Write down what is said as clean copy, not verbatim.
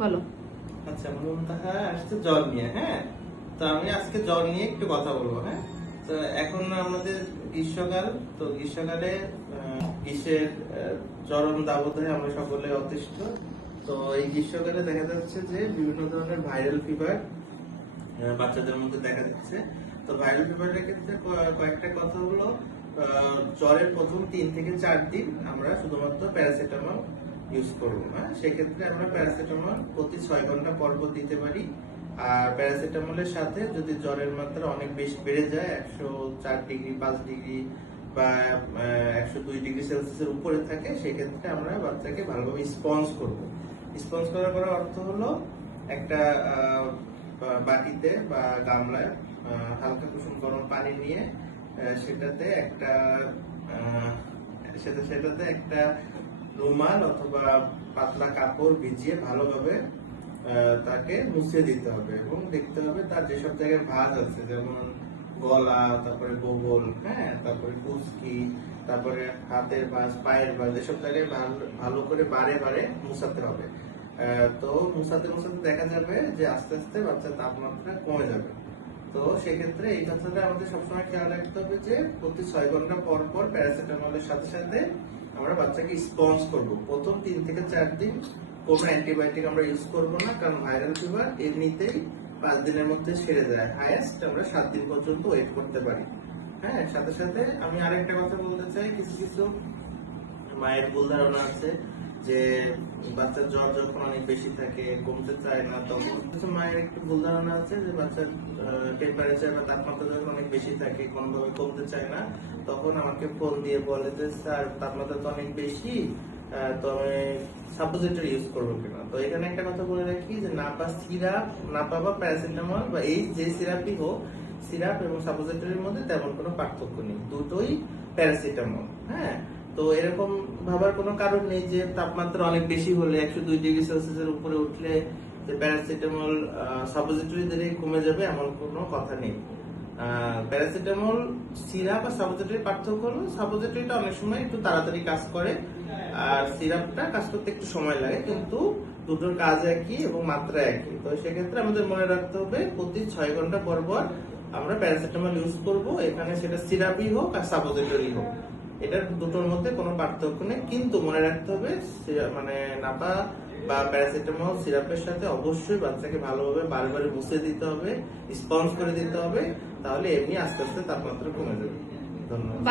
বলো। আচ্ছা, মুনতাহা আসছে জ্বর নিয়ে। হ্যাঁ, তো আমি আজকে জ্বর নিয়ে একটু কথা বলবো। হ্যাঁ, তো এখন আমাদের গ্রীষ্মকাল। তো গ্রীষ্মকালে গ্রীষ্মের চরম দাবদাহে আমরা সকলে অতিষ্ঠ। তো এই গ্রীষ্মকালে দেখা যাচ্ছে যে বিভিন্ন ধরনের ভাইরাল ফিভার বাচ্চাদের মধ্যে দেখা যাচ্ছে। তো ভাইরাল ফিভারের ক্ষেত্রে কয়েকটা কথা হলো, জ্বরের প্রথম 3 থেকে 4 দিন আমরা শুধুমাত্র প্যারাসিটামল ইউজ করবো। হ্যাঁ, সেক্ষেত্রে আমরা প্যারাসিটামল প্রতি 6 ঘন্টা পর পর দিতে পারি। আর প্যারাসিটামলের সাথে যদি জ্বরের মাত্রা অনেক বেশি বেড়ে যায়, 104 ডিগ্রি, 5 ডিগ্রি বা 102 ডিগ্রি সেলসিয়াসের উপরে থাকে, সেক্ষেত্রে আমরা বাচ্চাকে ভালোভাবে স্পঞ্জ করব। স্পঞ্জ করার অর্থ হলো একটা বাটিতে বা গামলায় হালকা কুসুম গরম পানি নিয়ে সেটাতে একটা সেটাতে একটা রুমাল অথবা পাতলা কাপড় ভিজিয়ে ভালোভাবে তাকে মুছে দিতে হবে এবং দেখতে হবে তার যেসব জায়গায় ভাঁজ আছে, যেমন গলা, তারপরে বগল, হ্যাঁ, তারপরে কুচকি, তারপরে হাতের ভাঁজ, পায়ের ভাঁজ, এসব জায়গায় ভালো করে বারে বারে মুছাতে হবে। তো মুছাতে মুছাতে দেখা যাবে যে আস্তে আস্তে বাচ্চার তাপমাত্রা কমে যাবে। তো সেক্ষেত্রে এই কথাটা আমাদের সবসময় খেয়াল রাখতে হবে যে প্রতি 6 ঘন্টা পর পর প্যারাসিটামলের সাথে সাথে আমরা বাচ্চাকে স্পঞ্জ করব। প্রথম 3 থেকে 4 দিন কোনো অ্যান্টিবায়োটিক আমরা ইউজ করব না, কারণ ভাইরাল ফিভার এমনিতেই 5 দিনের মধ্যে সেরে যায়। হাইয়েস্ট আমরা 7 দিন পর্যন্ত ওয়েট করতে পারি। হ্যাঁ, সাথে সাথে আমি আরেকটা কথা বলতে চাই, কিছু কিছু মায়ের ভুল ধারণা আছে যে বাচ্চার জ্বর যখন অনেক বেশি থাকে, কমতে চায় না, তখন কিছু মায়ের একটু ভুল ধারণা আছে যে বাচ্চার টেম্পারেচার বা তাপমাত্রা যখন অনেক বেশি থাকে, কোনোভাবে কমতে চায় না, তখন আমাকে ফোন দিয়ে বলে যে স্যার তাপমাত্রা তো অনেক বেশি, তো আমি সাপোজিটরি ইউজ করবো কিনা। তো এখানে একটা কথা বলে রাখি যে নাপা সিরাপ, নাপা বা প্যারাসিটামল বা এই যে সিরাপই হোক, সিরাপ এবং সাপোজিটরির মধ্যে তেমন কোনো পার্থক্য নেই, দুটোই প্যারাসিটামল। হ্যাঁ, তো এরকম ভাবার কোনো কারণ নেই যে তাপমাত্রা অনেক বেশি হলে 102 ডিগ্রি সেলসিয়াসের উপরে উঠলে যে প্যারাসিটামল সাপোজিটরি দিলেই কমে যাবে, এমন কোনো কথা নেই। প্যারাসিটামল সিরাপ আর সাপোজিটরি পার্থক্য হলো সাপোজিটরিটা অনেক সময় একটু তাড়াতাড়ি কাজ করে আর সিরাপটা কাজ করতে একটু সময় লাগে, কিন্তু দুটোর কাজ একই এবং মাত্রা একই। তো সেক্ষেত্রে আমাদের মনে রাখতে হবে প্রতি 6 ঘন্টা পর পর আমরা প্যারাসিটামল ইউজ করব, এখানে সেটা সিরাপই হোক আর সাপোজিটরি হোক, এটার দুটোর মধ্যে কোনো পার্থক্য নেই। কিন্তু মনে রাখতে হবে মানে নাপা বা প্যারাসিটামল সিরাপের সাথে অবশ্যই বাচ্চাকে ভালোভাবে বারে বারে মুছে দিতে হবে, স্পঞ্জ করে দিতে হবে, তাহলে এমনি আস্তে আস্তে তাপমাত্রা কমে যাবে। ধন্যবাদ।